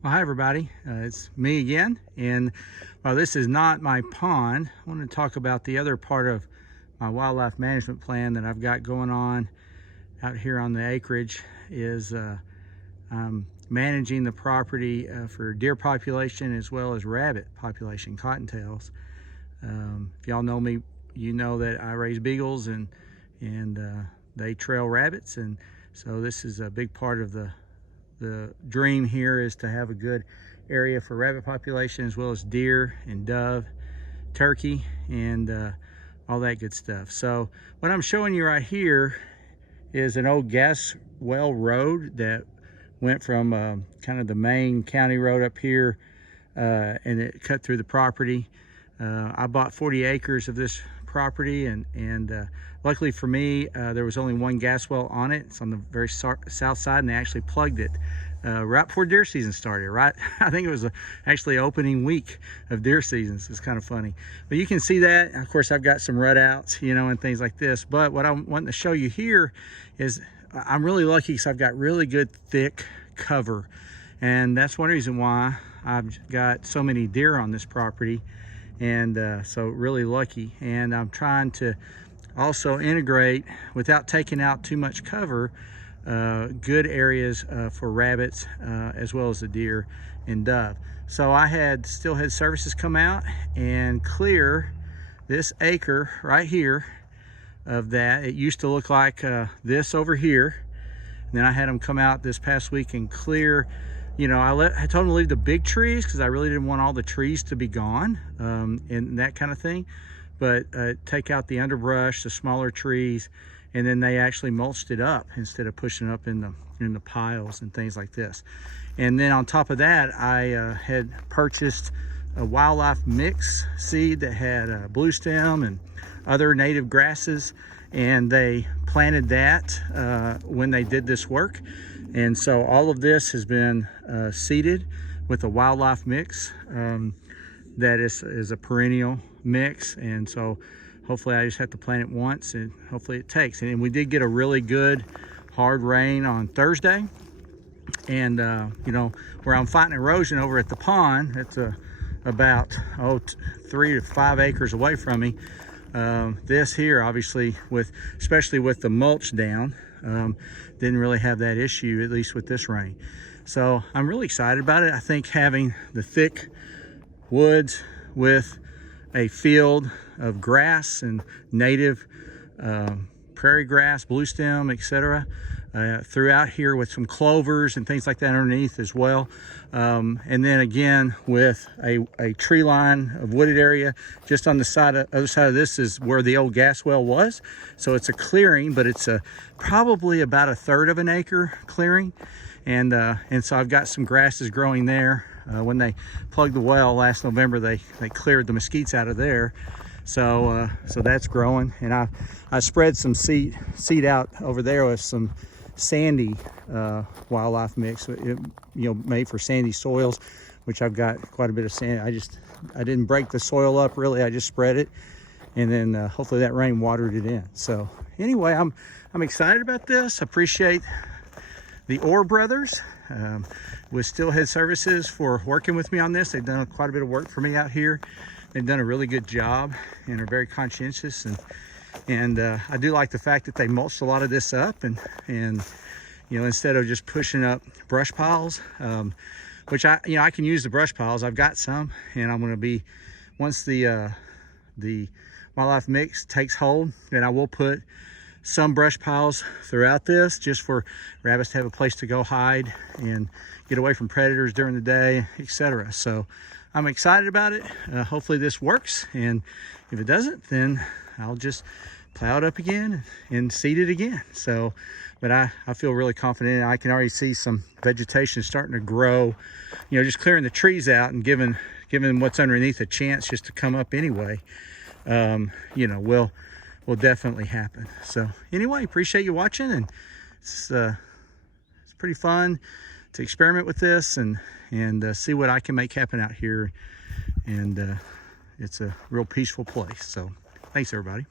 Well, hi everybody, it's me again, and while this is not my pond, I want to talk about the other part of my wildlife management plan that I've got going on out here on the acreage. I'm managing the property for deer population as well as rabbit population, cottontails. If y'all know me, you know that I raise beagles and they trail rabbits, and so this is a big part of the dream here is to have a good area for rabbit population as well as deer and dove, turkey, and all that good stuff. So what I'm showing you right here is an old gas well road that went from kind of the main county road up here, and it cut through the property. I bought 40 acres of this property, and luckily for me, there was only one gas well on it. It's on the very south side, and they actually plugged it right before deer season started. Right, I think it was actually opening week of deer season. So it's kind of funny, but you can see that. Of course, I've got some rut outs, and things like this. But what I'm wanting to show you here is I'm really lucky because I've got really good thick cover, and that's one reason why I've got so many deer on this property. And so really lucky, and I'm trying to also integrate without taking out too much cover, good areas for rabbits as well as the deer and dove. So I still had services come out and clear this acre right here of that. It used to look like this over here, and then I had them come out this past week and clear. I told them to leave the big trees because I really didn't want all the trees to be gone, and that kind of thing. But take out the underbrush, the smaller trees, and then they actually mulched it up instead of pushing it up in the piles and things like this. And then on top of that, I had purchased a wildlife mix seed that had blue stem and other native grasses, and they planted that when they did this work. And so all of this has been seeded with a wildlife mix that is a perennial mix. And so hopefully I just have to plant it once, and hopefully it takes. And we did get a really good hard rain on Thursday. And where I'm fighting erosion over at the pond, it's about 3 to 5 acres away from me. This here, obviously, especially with the mulch down, didn't really have that issue, at least with this rain. So I'm really excited about it. I think having the thick woods with a field of grass and native prairie grass, blue stem, etc., throughout here with some clovers and things like that underneath as well. And then again with a tree line of wooded area just on the other side of this is where the old gas well was. So it's a clearing, but it's probably about 1/3 of an acre clearing. And so I've got some grasses growing there. When they plugged the well last November, they cleared the mesquites out of there. So that's growing, and I spread some seed out over there with some sandy wildlife mix, made for sandy soils, which I've got quite a bit of sand. I didn't break the soil up really. I just spread it, and then hopefully that rain watered it in. So anyway, I'm excited about this. Appreciate the Orr brothers with Steelhead Services for working with me on this. They've done quite a bit of work for me out here. They've done a really good job and are very conscientious, and I do like the fact that they mulched a lot of this up, and instead of just pushing up brush piles, which I can use the brush piles. I've got some, and I'm going to be, once the wildlife mix takes hold, then I will put some brush piles throughout this just for rabbits to have a place to go hide and get away from predators during the day, etc. So I'm excited about it. Hopefully this works, and if it doesn't, then I'll just plow it up again and seed it again. So, but I feel really confident. I can already see some vegetation starting to grow, just clearing the trees out and giving what's underneath a chance just to come up anyway. Will definitely happen. So anyway, appreciate you watching, and it's pretty fun to experiment with this and see what I can make happen out here. And it's a real peaceful place. So thanks everybody.